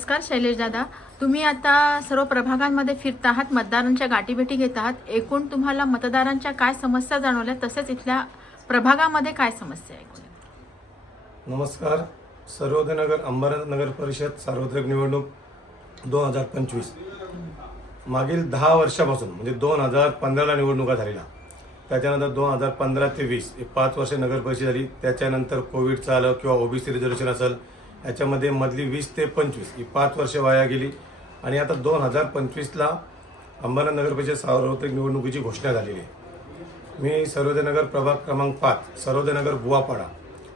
नमस्कार शैलेश दादा तुम्ही आता सर्व प्रभागांमध्ये फिरता आहात मतदारांच्या गाठीभेटी घेत आहात एकूण तुम्हाला मतदारांच्या काय समस्या जाणवल्या तसेच इथल्या प्रभागामध्ये काय समस्या ऐकून नमस्कार सर्वोदय नगर अंबरनाथ नगर परिषद सार्वत्रिक निवडणूक दोन हजार पंचवीस मागील दहा वर्षापासून म्हणजे दोन हजार पंधराला निवडणुका झालेल्या त्याच्यानंतर दोन हजार पंधरा ते वीस पाच वर्ष नगर परिषद झाली त्याच्यानंतर कोविडचं आलं किंवा ओबीसी रिझर्वेशन असेल याच्यामध्ये मधली वीस ते पंचवीस ही पाच वर्षे वाया गेली आणि आता दोन हजार पंचवीसला नगर नगरपरिषद सार्वत्रिक निवडणुकीची घोषणा झालेली आहे मी सर्वोदयनगर प्रभाग क्रमांक पाच सर्वोदयनगर बुवापाडा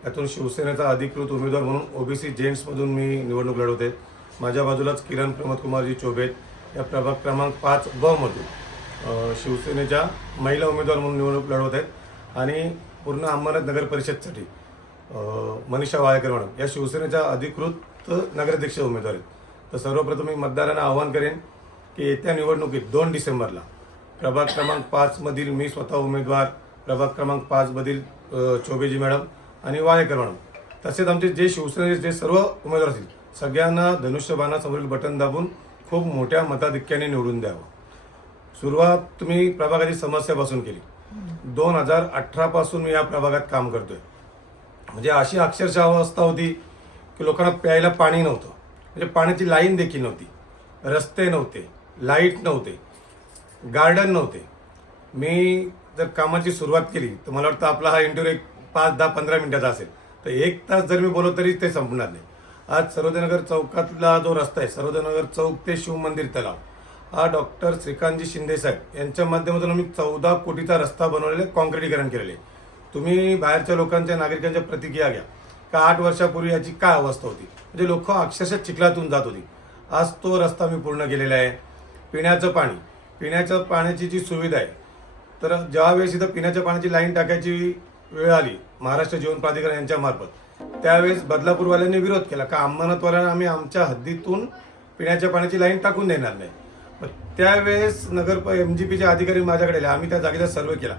यातून शिवसेनेचा अधिकृत उमेदवार म्हणून ओबीसी जेंट्समधून मी निवडणूक लढवत आहेत माझ्या बाजूलाच किरण कुमारजी चोबेत या प्रभाग क्रमांक पाच बमधून शिवसेनेच्या महिला उमेदवार म्हणून निवडणूक लढवत आहेत आणि पूर्ण अंबानाथ नगर परिषदसाठी मनीषा वाळकर मॅडम या शिवसेनेच्या अधिकृत नगराध्यक्ष उमेदवार आहेत तर सर्वप्रथम मी मतदारांना आवाहन करेन की येत्या निवडणुकीत दोन डिसेंबरला प्रभाग क्रमांक पाचमधील मी स्वतः उमेदवार प्रभाग क्रमांक पाचमधील चोबेजी मॅडम आणि वाळेकर मॅडम तसेच आमचे जे शिवसेनेचे जे सर्व उमेदवार असतील सगळ्यांना धनुष्यबाणासमोरील बटन दाबून खूप मोठ्या मताधिक्याने निवडून द्यावं सुरुवात तुम्ही प्रभागाची समस्यापासून केली दोन हजार अठरापासून मी या प्रभागात काम करतोय म्हणजे अशी अक्षरशः अवस्था होती की लोकांना प्यायला पाणी नव्हतं म्हणजे पाण्याची लाईन देखील नव्हती रस्ते नव्हते लाईट नव्हते गार्डन नव्हते मी जर कामाची सुरुवात केली तर मला वाटतं आपला हा इंटरव्ह्यू एक पाच दहा पंधरा मिनटाचा असेल तर एक तास जर मी बोललो तरी ते संपणार नाही आज सरोदयनगर चौकातला जो रस्ता आहे सरोदयनगर चौक ते शिवमंदिर तलाव हा डॉक्टर श्रीकांतजी शिंदे साहेब यांच्या माध्यमातून आम्ही चौदा कोटीचा रस्ता बनवलेला आहे कॉन्क्रिटीकरण केलेले आहे तुम्ही बाहेरच्या लोकांच्या नागरिकांच्या प्रतिक्रिया घ्या का आठ वर्षापूर्वी याची काय अवस्था होती म्हणजे लोक अक्षरशः चिखलातून जात होती आज तो रस्ता मी पूर्ण केलेला आहे पिण्याचं पाणी पिण्याच्या पाण्याची जी सुविधा आहे तर ज्या वेळेस इथं पिण्याच्या पाण्याची लाईन टाकायची वेळ आली महाराष्ट्र जीवन प्राधिकरण यांच्यामार्फत त्यावेळेस बदलापूरवाल्यांनी विरोध केला का अंबरनाथवाल्यांना आम्ही आमच्या हद्दीतून पिण्याच्या पाण्याची लाईन टाकून देणार नाही त्यावेळेस नगर एम जी पीचे अधिकारी माझ्याकडे आले आम्ही त्या जागेचा सर्वे केला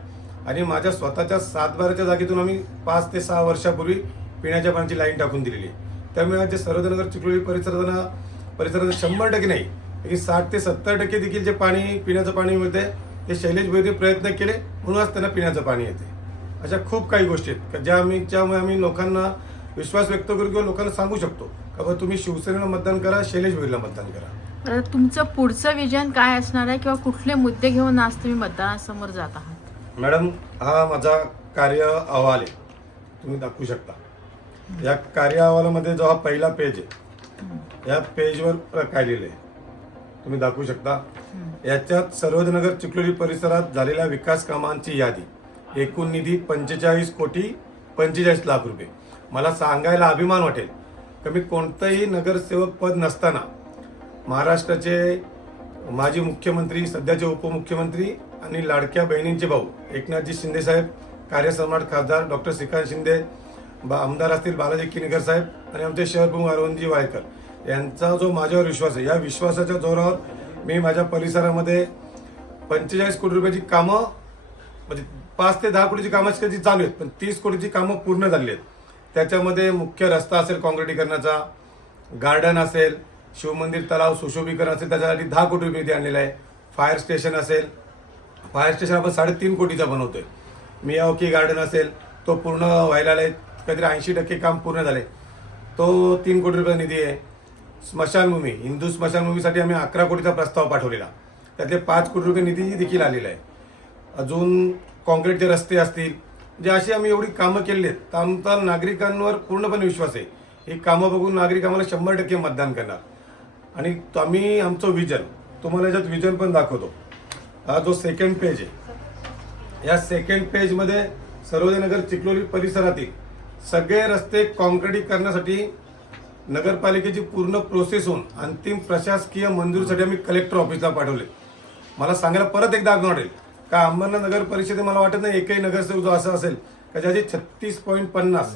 आणि माझ्या स्वतःच्या सातबाराच्या जागेतून आम्ही पाच ते सहा वर्षापूर्वी पिण्याच्या पाण्याची लाईन टाकून दिलेली आहे त्यामुळे आज जे सर्वजनगर चिखलोली परिसरांना परिसरात शंभर टक्के नाही साठ ते सत्तर टक्के देखील जे पाणी पिण्याचं पाणी मिळते ते शैलेश भोईने प्रयत्न केले म्हणून आज त्यांना पिण्याचं पाणी येते अशा खूप काही गोष्टी आहेत ज्या आम्ही ज्यामुळे आम्ही लोकांना विश्वास व्यक्त करू किंवा लोकांना सांगू शकतो का बाबा तुम्ही शिवसेनेला मतदान करा शैलेश भोईला मतदान करा तुमचं पुढचं विजन काय असणार आहे किंवा कुठले मुद्दे घेऊन आज तुम्ही मतदानासमोर जात आहात मॅडम हा माझा कार्य अहवाल आहे तुम्ही दाखवू शकता या कार्य अहवालामध्ये जो हा पहिला पेज आहे या पेजवर काय लिहिले आहे तुम्ही दाखवू शकता याच्यात सर्वजनगर चिखलोली परिसरात झालेल्या विकास कामांची यादी एकूण निधी पंचेचाळीस कोटी पंचेचाळीस लाख रुपये मला सांगायला अभिमान वाटेल कमी कोणतंही नगरसेवक पद नसताना महाराष्ट्राचे माजी मुख्यमंत्री सध्याचे उपमुख्यमंत्री आणि लाडक्या बहिणींचे भाऊ एकनाथजी साहेब कार्यसम्राट खासदार डॉक्टर श्रीकांत शिंदे बा आमदार असतील बालाजी किनकर साहेब आणि आमचे शहरप्रमुख अरविंदजी वायकर यांचा जो माझ्यावर विश्वास आहे या विश्वासाच्या जोरावर मी माझ्या परिसरामध्ये पंचेचाळीस कोटी रुपयाची कामं म्हणजे पाच ते दहा कोटीची कामं कधी चालू आहेत पण तीस कोटीची कामं पूर्ण झाली आहेत त्याच्यामध्ये मुख्य रस्ता असेल कॉन्क्रिटीकरणाचा गार्डन असेल शिवमंदिर तलाव सुशोभीकरण असेल त्याच्यासाठी दहा कोटी रुपये निधी आणलेला आहे फायर स्टेशन असेल फायर स्टेशन आपण साडेतीन कोटीचा बनवतोय मियाओकी गार्डन असेल तो पूर्ण व्हायला आहे काहीतरी ऐंशी टक्के काम पूर्ण झाले तो तीन कोटी रुपये निधी आहे स्मशानभूमी हिंदू स्मशानभूमीसाठी आम्ही अकरा कोटीचा प्रस्ताव पाठवलेला त्यातले पाच कोटी रुपये निधी देखील आलेला आहे अजून कॉन्क्रीटचे रस्ते असतील जे म्हणजे अशी आम्ही एवढी कामं केले आहेत तर आमचा नागरिकांवर पूर्णपणे विश्वास आहे ही कामं बघून नागरिक आम्हाला शंभर टक्के मतदान करणार आणि आम्ही आमचं विजन तुम्हाला याच्यात विजन पण दाखवतो हा जो सेकंड पेज आहे या सेकंड पेजमध्ये नगर चिखलोली परिसरातील सगळे रस्ते कॉन्क्रिटिंग करण्यासाठी नगरपालिकेची पूर्ण प्रोसेस होऊन अंतिम प्रशासकीय मंजुरीसाठी आम्ही कलेक्टर ऑफिसला पाठवले मला सांगायला परत एकदा आग वाटेल का अंबरनाथ नगर परिषदे मला वाटत नाही एकही नगरसेवक जो असा असेल का ज्याची छत्तीस पॉईंट पन्नास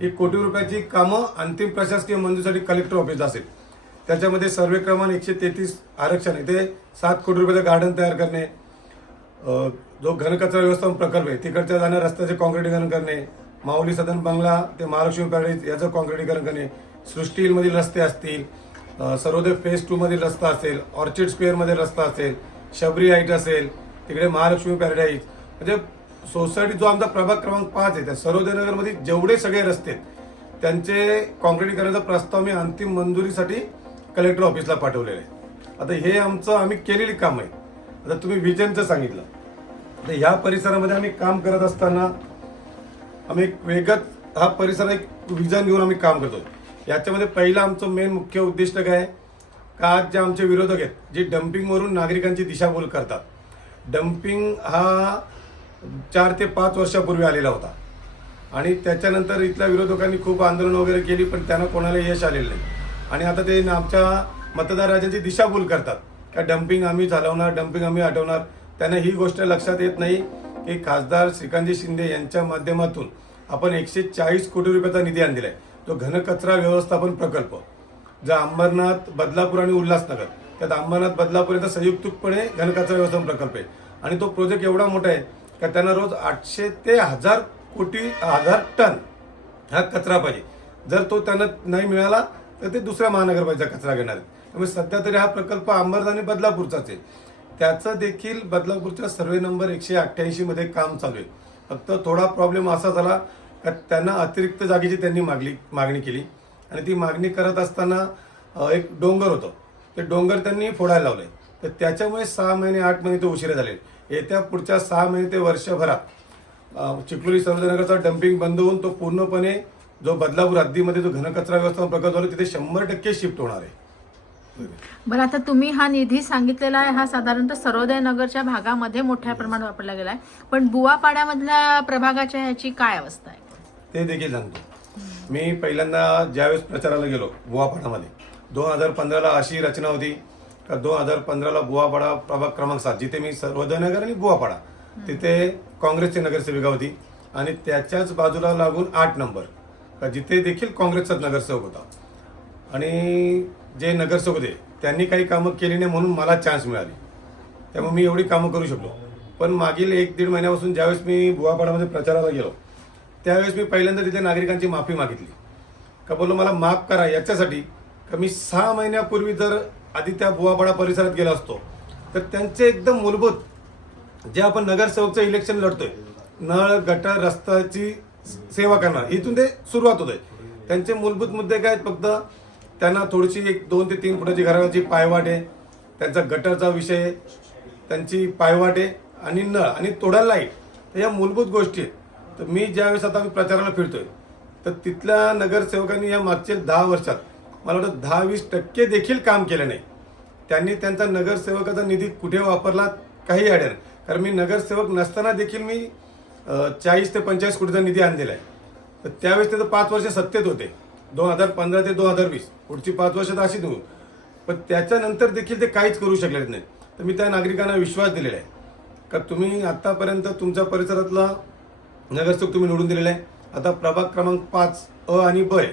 ही कोटी रुपयाची कामं अंतिम प्रशासकीय मंजुरीसाठी कलेक्टर ऑफिसला असेल त्याच्यामध्ये सर्वे क्रमांक एकशे तेहतीस आरक्षण इथे सात कोटी रुपयाचं गार्डन तयार करणे जो घनकचरा व्यवस्थापन प्रकल्प आहे तिकडच्या जाणाऱ्या रस्त्याचे कॉन्क्रिटीकरण करणे माऊली सदन बंगला ते महालक्ष्मी पॅलेस याचं कॉन्क्रिटीकरण करणे सृष्टीमधील रस्ते असतील सर्वोदय फेज टूमधील रस्ता असेल ऑर्चिड स्क्वेअरमध्ये रस्ता असेल शबरी हाईट असेल तिकडे महालक्ष्मी पॅराडाईज म्हणजे सोसायटी जो आमचा प्रभाग क्रमांक पाच आहे त्या सर्वोदय नगरमध्ये जेवढे सगळे रस्ते आहेत त्यांचे कॉन्क्रिटीकरणाचा प्रस्ताव मी अंतिम मंजुरीसाठी कलेक्टर ऑफिसला पाठवलेलं आहे आता हे आमचं आम्ही केलेली काम आहे आता तुम्ही विजनचं सांगितलं तर ह्या परिसरामध्ये आम्ही काम करत असताना आम्ही एक वेगत हा परिसर एक विजन घेऊन आम्ही काम करतो याच्यामध्ये पहिलं आमचं मेन मुख्य उद्दिष्ट काय का आज जे आमचे विरोधक आहेत जे डम्पिंगवरून नागरिकांची दिशाभूल करतात डम्पिंग हा चार ते पाच वर्षापूर्वी आलेला होता आणि त्याच्यानंतर इथल्या विरोधकांनी खूप आंदोलन वगैरे केली पण त्यांना कोणाला यश आलेलं नाही आणि आता ते आमच्या मतदाराची दिशाभूल करतात का डम्पिंग आम्ही चालवणार डम्पिंग आम्ही आठवणार त्यांना ही गोष्ट लक्षात येत नाही की खासदार श्रीकांतजी शिंदे यांच्या माध्यमातून आपण एकशे चाळीस कोटी रुपयाचा निधी आणलेला आहे तो घनकचरा व्यवस्थापन प्रकल्प जो अंबरनाथ बदलापूर आणि उल्हासनगर त्यात अंबरनाथ बदलापूर इथं संयुक्तपणे घनकचरा व्यवस्थापन प्रकल्प आहे आणि तो प्रोजेक्ट एवढा मोठा आहे का त्यांना रोज आठशे ते हजार कोटी हजार टन हा कचरा पाहिजे जर तो त्यांना नाही मिळाला तर ते दुसऱ्या महानगरपालिका कचरा घेणार आहेत त्यामुळे सध्या तरी हा प्रकल्प अंबरदा आणि बदलापूरचाच आहे त्याचं देखील बदलापूरच्या सर्वे नंबर एकशे अठ्ठ्याऐंशीमध्ये काम चालू आहे फक्त थोडा प्रॉब्लेम असा झाला का त्यांना अतिरिक्त जागेची त्यांनी मागली मागणी केली आणि ती मागणी करत असताना एक डोंगर होतं ते डोंगर त्यांनी फोडायला लावले तर त्याच्यामुळे सहा महिने आठ महिने ते उशिरा झाले येत्या पुढच्या सहा महिने ते वर्षभरात चिखलोली सर्वजनगरचा डम्पिंग बंद होऊन तो पूर्णपणे जो बदलापूर हद्दीमध्ये जो घनकचरा व्यवस्थापन प्रकल्प झाला तिथे शंभर टक्के शिफ्ट होणार आहे बरं आता तुम्ही हा निधी सांगितलेला आहे हा साधारणतः सर्वोदय नगरच्या भागामध्ये मोठ्या प्रमाणात वापरला गेला आहे पण बुवापाड्यामधल्या प्रभागाच्या ह्याची काय अवस्था आहे ते देखील सांगतो मी पहिल्यांदा ज्यावेळेस प्रचाराला गेलो बुवापाडामध्ये दोन हजार पंधराला अशी रचना होती का दोन हजार पंधराला बुवापाडा प्रभाग क्रमांक सात जिथे मी सर्वोदय नगर आणि बुवापाडा तिथे काँग्रेसची नगरसेविका होती आणि त्याच्याच बाजूला लागून आठ नंबर का जिथे देखील काँग्रेसचाच नगरसेवक होता आणि जे नगरसेवक होते त्यांनी काही कामं केली नाही म्हणून मला चान्स मिळाली त्यामुळे मी एवढी कामं करू शकलो पण मागील एक दीड महिन्यापासून ज्यावेळेस मी भुवापाडामध्ये प्रचाराला गेलो त्यावेळेस मी पहिल्यांदा तिथे नागरिकांची माफी मागितली का बोललो मला माफ करा याच्यासाठी का मी सहा महिन्यापूर्वी जर आधी त्या भुवापाडा परिसरात गेला असतो तर त्यांचे एकदम मूलभूत जे आपण नगरसेवकचं इलेक्शन लढतोय नळ गटर रस्त्याची सेवा करणार इथून ते सुरुवात होते त्यांचे मूलभूत मुद्दे काय फक्त त्यांना थोडीशी एक दोन ते तीन फुटाची घराची पायवाट आहे त्यांचा गटरचा विषय त्यांची पायवाट आहे आणि नळ आणि तोडा लाईट या मूलभूत गोष्टी आहेत तर मी ज्यावेळेस आता मी प्रचाराला फिरतोय तर तिथल्या नगरसेवकांनी या मागच्या दहा वर्षात मला वाटतं दहा वीस टक्के देखील काम केले नाही त्यांनी त्यांचा नगरसेवकाचा निधी कुठे वापरला काही आढळ कारण मी नगरसेवक नसताना देखील मी चाळीस ते पंचेचाळीस कोटीचा निधी आणलेला आहे तर त्यावेळेस ते तर पाच वर्ष सत्तेत होते दोन हजार पंधरा ते दोन हजार वीस पुढची पाच वर्ष तर अशीच होऊ पण त्याच्यानंतर देखील ते काहीच करू शकलेत नाही तर मी त्या नागरिकांना विश्वास दिलेला आहे का तुम्ही आत्तापर्यंत तुमच्या परिसरातला नगरसेवक तुम्ही निवडून दिलेला आहे आता प्रभाग क्रमांक पाच अ आणि ब आहे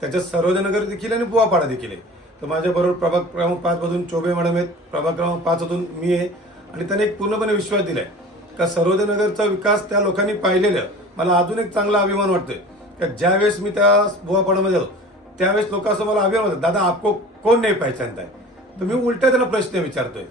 त्याच्यात सर्वजनगर देखील आणि बुवापाडा देखील आहे तर माझ्याबरोबर प्रभाग क्रमांक पाचमधून चोबे मॅडम आहेत प्रभाग क्रमांक पाचमधून मी आहे आणि त्याने एक पूर्णपणे विश्वास दिला आहे का नगरचा विकास त्या लोकांनी पाहिलेला मला अजून एक चांगला अभिमान वाटतोय का ज्यावेळेस मी त्या बुवापाडामध्ये जातो त्यावेळेस लोकांचं मला अभिमान वाटतं दादा आपको कोण नाही पाहिजे तर मी उलटा त्यांना प्रश्न विचारतोय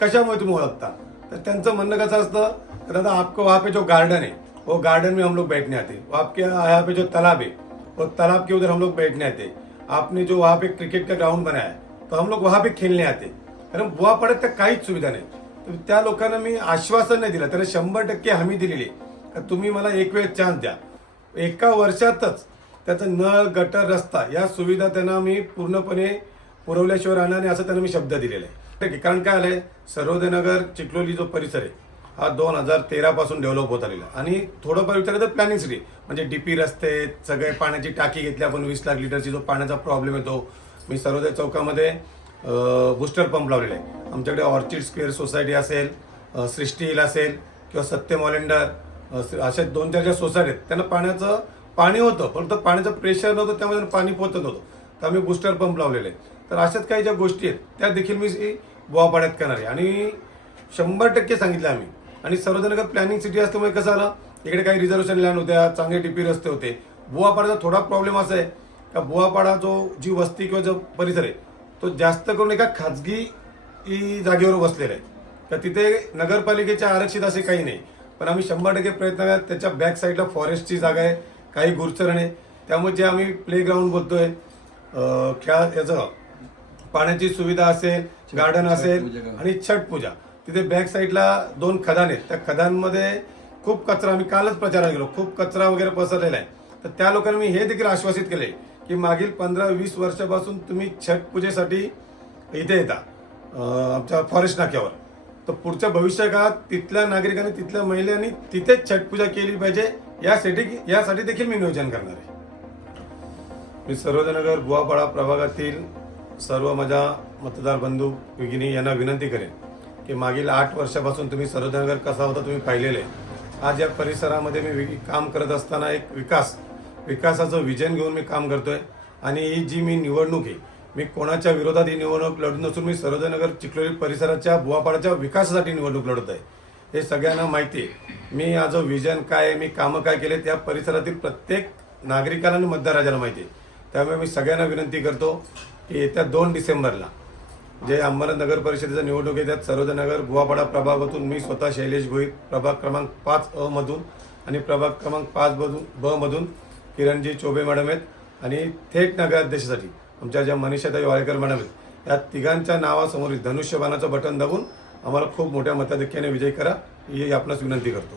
कशामुळे तुम्ही ओळखता तर त्यांचं म्हणणं कसं असतं दादा आपको वहाँ पे जो गार्डन आहे वो गार्डन में हम लोग बैठने आते व आपके यहाँ पे जो तालाब है वो तालाब के उधर हम लोग बैठने आते आपने जो वहाँ पे क्रिकेट का ग्राउंड बनाया तो हम लोग वहाँ पे खेलने आते कारण बुवा पडत तर काहीच सुविधा नाही त्या लोकांना मी आश्वासन नाही दिलं त्याला शंभर टक्के हमी दिलेली का तुम्ही मला एक वेळ चान्स द्या एका वर्षातच त्याचं नळ गटर रस्ता या सुविधा त्यांना मी पूर्णपणे पुरवल्याशिवाय राहणार नाही असं त्यांना मी शब्द दिलेला आहे ठीक आहे कारण काय आलं आहे सर्वोदयनगर चिखलोली जो परिसर आहे हा दोन हजार तेरापासून डेव्हलप होत आलेला आणि थोडंफार विचारलं तर प्लॅनिंग सिटी म्हणजे डीपी रस्ते सगळे पाण्याची टाकी घेतली आपण वीस लाख लिटरची जो पाण्याचा प्रॉब्लेम येतो मी सर्वोदय चौकामध्ये बूस्टर पंप लावलेले आहे आमच्याकडे ऑर्चिड स्क्वेअर सोसायटी असेल सृष्टील असेल किंवा सत्य मॉलेंडर अशा दोन चार ज्या सोसायटी आहेत त्यांना पाण्याचं पाणी होतं पण तर पाण्याचं प्रेशर नव्हतं त्यामुळे पाणी पोहोचत नव्हतं तर आम्ही बूस्टर पंप लावलेले आहे तर अशाच काही ज्या गोष्टी आहेत त्या देखील मी बोवापाड्यात करणार आहे आणि शंभर टक्के सांगितलं आम्ही आणि सर्वजनगर प्लॅनिंग सिटी असल्यामुळे कसं आलं इकडे काही रिझर्वेशन लँड होत्या चांगले टीपी रस्ते होते बुवापाडाचा थोडा प्रॉब्लेम असा आहे का बुवापाडा जो जी वस्ती किंवा जो परिसर आहे तो जास्त करून एका खाजगी जागेवर बसलेला आहे तर तिथे नगरपालिकेच्या आरक्षित असे काही नाही पण आम्ही शंभर टक्के प्रयत्न करत त्याच्या बॅक साईडला फॉरेस्टची जागा आहे काही गुरचरण आहे त्यामुळे जे आम्ही प्लेग्राऊंड बोलतोय खेळा याचं पाण्याची सुविधा असेल गार्डन असेल आणि छठ पूजा तिथे बॅक साईडला दोन खदान आहेत त्या खदानमध्ये खूप कचरा आम्ही कालच प्रचारात गेलो खूप कचरा वगैरे पसरलेला आहे तर त्या लोकांनी मी हे देखील आश्वासित केले की मागील पंधरा वीस वर्षापासून तुम्ही छठ पूजेसाठी इथे येता आमच्या फॉरेस्ट नाक्यावर तर पुढच्या भविष्यकाळात तिथल्या नागरिकांनी तिथल्या महिलांनी तिथेच छठ पूजा केली पाहिजे यासाठी यासाठी देखील मी नियोजन करणार आहे मी सर्वजनगर गुवापाडा प्रभागातील सर्व माझ्या मतदार बंधू विघिनी यांना विनंती करेन की मागील आठ वर्षापासून तुम्ही सर्वजनगर कसा होता तुम्ही पाहिलेले आज या परिसरामध्ये मी काम करत असताना एक विकास विकासाचं विजन घेऊन मी काम करतो आहे आणि ही जी मी निवडणूक आहे मी कोणाच्या विरोधात ही निवडणूक लढत नसून मी सरोजनगर चिखलोली परिसराच्या बुवापाड्याच्या विकासासाठी निवडणूक लढत आहे हे सगळ्यांना माहिती आहे मी आज विजन काय मी कामं काय केले त्या परिसरातील प्रत्येक नागरिकाला आणि मतदाराजाला माहिती आहे त्यामुळे मी सगळ्यांना विनंती करतो की येत्या दोन डिसेंबरला जे अंबरनाथ नगर परिषदेचं निवडणूक आहे त्यात सरोजनगर गुवापाडा प्रभागातून मी स्वतः शैलेश गोहित प्रभाग क्रमांक पाच अ मधून आणि प्रभाग क्रमांक पाच मधून ब मधून किरणजी चोबे मॅडम आहेत आणि थेट नगराध्यक्षासाठी आमच्या ज्या मनीषाताई वाळेकर मॅडम आहेत या तिघांच्या नावासमोरील धनुष्यबाणाचं बटन दाबून आम्हाला खूप मोठ्या मताधिक्याने विजय करा ही आपणास विनंती करतो